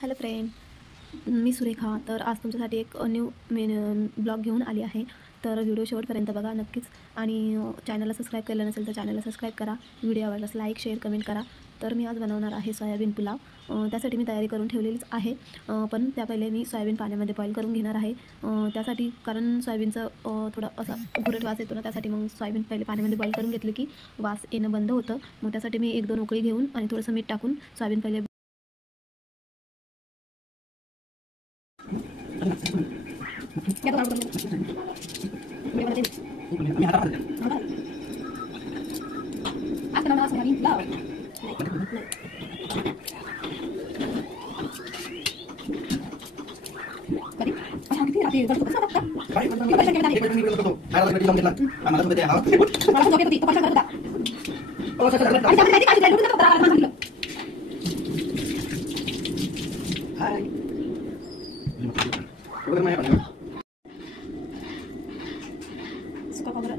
Hello friend, मी सुरेखा. तर आज तुमच्यासाठी एक न्यू ब्लॉग घेऊन आली आहे. तर व्हिडिओ शेवटपर्यंत बघा नक्कीच. आणि चॅनलला सबस्क्राईब केलं नसेल तर चॅनलला सबस्क्राईब करा. व्हिडिओ आवडल्यास लाईक, शेअर, कमेंट करा. तर मी आज बनवणार आहे सोयाबीन पुलाव. त्यासाठी मी तयारी करून ठेवलेलीच आहे. पण त्या पहिले मी सोयाबीन पाण्यामध्ये बॉईल करून घेणार आहे. त्यासाठी कारण सोयाबीनचं थोडं असा घुरट वास येतो ना, त्यासाठी मग सोयाबीन पहिले पाण्यामध्ये बॉईल करून घेतलं की वास येणं बंद होतं. मग त्यासाठी मी 1-2 उकळी घेऊन आणि थोडंसं मीठ टाकून सोयाबीन पहिले सुका खोबरं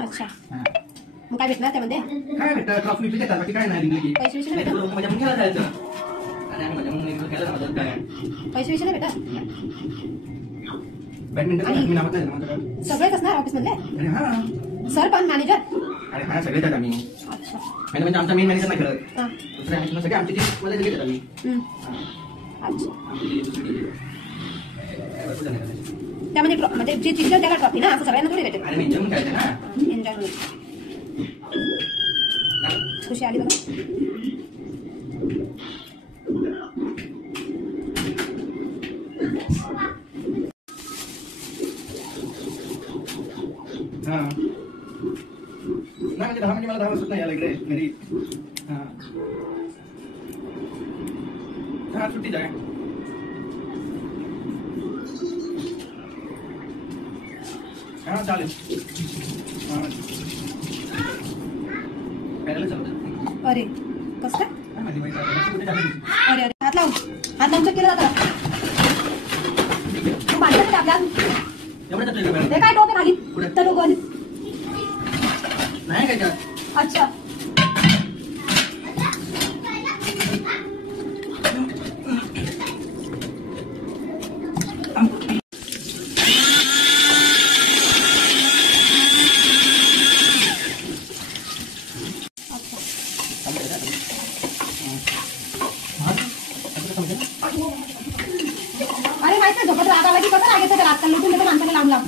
अच्छा. मग काय भेटणार त्यामध्ये? काय भेटतं? ट्रॉफी देतात, बाकी काय नाही दिली. पैसे विषय नाही भेटत. म्हणजे मुंग्याला जायचं आणि आम्ही म्हणजे केलं ना काय पैसे विषय नाही भेटत. बॅडमिंटन मी नावात नाही माझं. सगळेच असणार ऑफिस मधले? अरे हा, सर पण मॅनेजर? अरे हा सगळेच आहेत आम्ही. अच्छा. म्हणजे आमचा मेन मॅनेजर नाही करत, दुसऱ्या मॅनेजर सगळे आमची टीम मध्ये घेतात आम्ही. त्यामध्ये म्हणजे जे जिंकलं त्याला ट्रॉफी ना, असं सगळ्यांना थोडी भेटेल. अरे मी जेवण करायचं ना, एन्जॉय होईल. खुशी आली बघा. हा नाही म्हणजे 10 मिनिट मला 10 वाजता यायला इकडे घरी. हा सुट्टी जाय. हा चालेल. अरे कसं काय? अरे अरे हात लावून चेक केलं जातं. ते काय डोकं खाली तर डोकं नाही काय अच्छा. अरे माहित नाही झोपत राहत आला की कसं लागायचं त्याला आजकाल लुटून देतो माणसाला लांब लांब.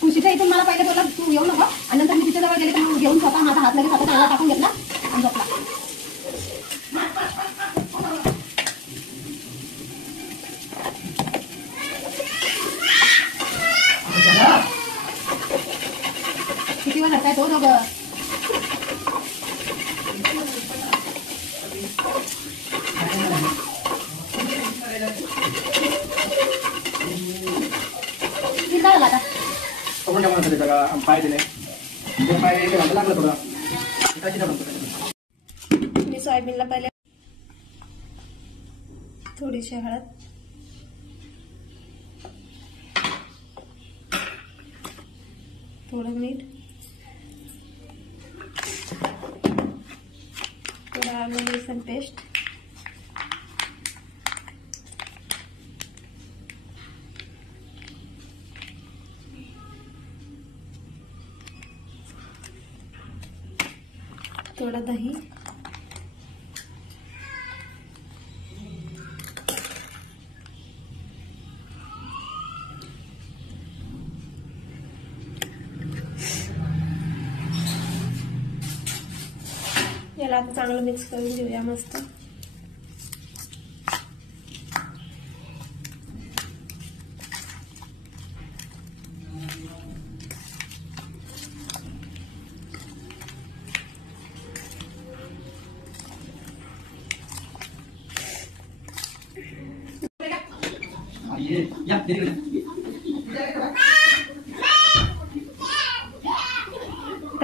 खुशीच्या इथून मला पहिले बोलला तू येऊ नको, आणि नंतर मी तिच्या जवळ गेले तर मग घेऊन स्वतः माझा हात लगेच हातात सगळा टाकून घेतला आणि झोपला. किती वेळ हटकाय तो दोघं. पाय दिले पाय लागलं थोडं. मी सोयाबीनला पहिले थोडीशी हळद, थोडं मीठ, थोडं आलं लसूण पेस्ट, थोडं दही, याला आता चांगलं मिक्स करून घेऊया मस्त.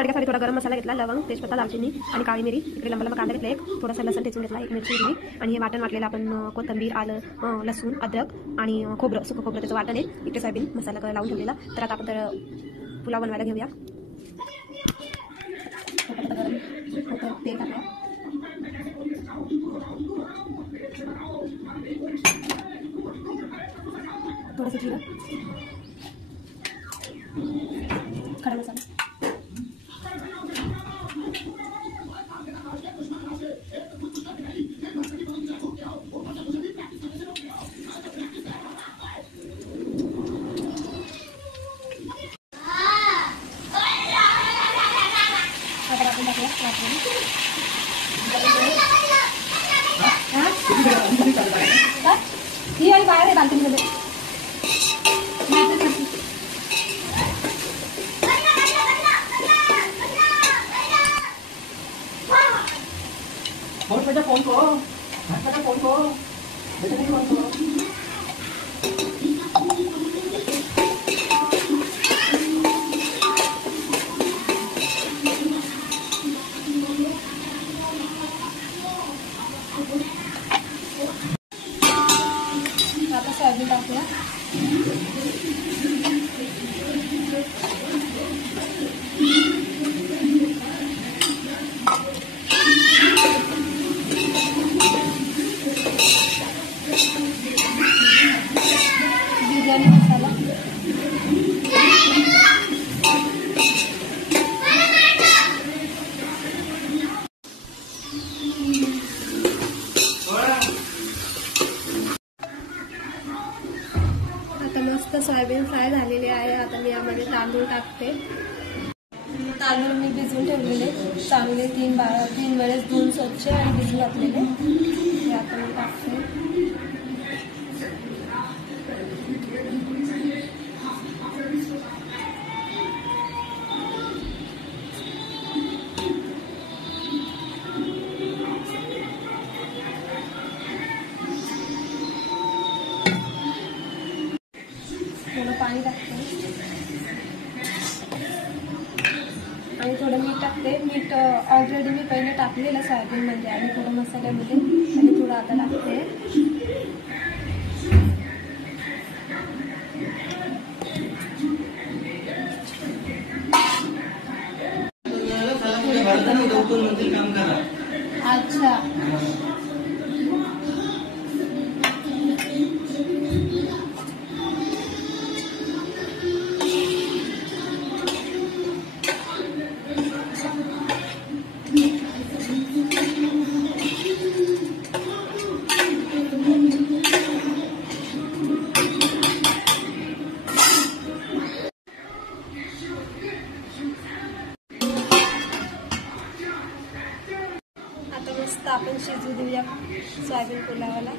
तडक्यासाठी थोडा गरम मसाला घेतला, लवंग, तेजपत्ता, दालचिनी आणि काळी मिरी. इकडे लंबा लंबा कांदा घेतला, एक थोडासा लसूण ठेचून घेतला, एक मिरची घेतली आणि हे वाटण वाटलेलं आपण कोथिंबीर, आलं, लसूण, अद्रक आणि खोबरं, सुकं खोबरं त्याचं वाटण आहे. इकडे सोयाबीन मसाला लावून ठेवलेला. तर आता आपण पुलाव बनवायला घेऊया. तेल टाकूया. थोडंसं जिरं, खडा मसाला, आता आपण टाकूया ही आणि बाहेर आहे बाल्कनीमध्ये. फोन को फोन को आता सोयाबीन टाकूया. बिर्याणी मसाला, आता मस्त सोयाबीन फ्राय झालेली आहे. आता मी यामध्ये तांदूळ टाकते. तांदूळ मी भिजवून ठेवलेले चांगले 3 वेळेस धुवून स्वच्छ आणि भिजवून घातलेले हे आता मी टाकते. थोडं पाणी टाकते आणि थोडं मीठ टाकते. मीठ ऑलरेडी मी पहिले टाकलेलं सोयाबीनमध्ये आणि थोडं मसाल्यामध्ये आणि थोडं आता टाकते. अच्छा, मस्त आपण शिजू देऊया सोयाबीन पुलावाला.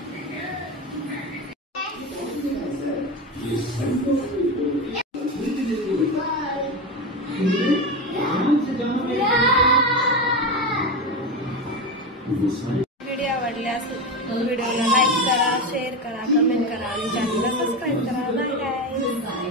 व्हिडिओ आवडल्यास व्हिडिओला लाईक करा, शेअर करा, कमेंट करा आणि चॅनलला सबस्क्राईब करा. Bye guys.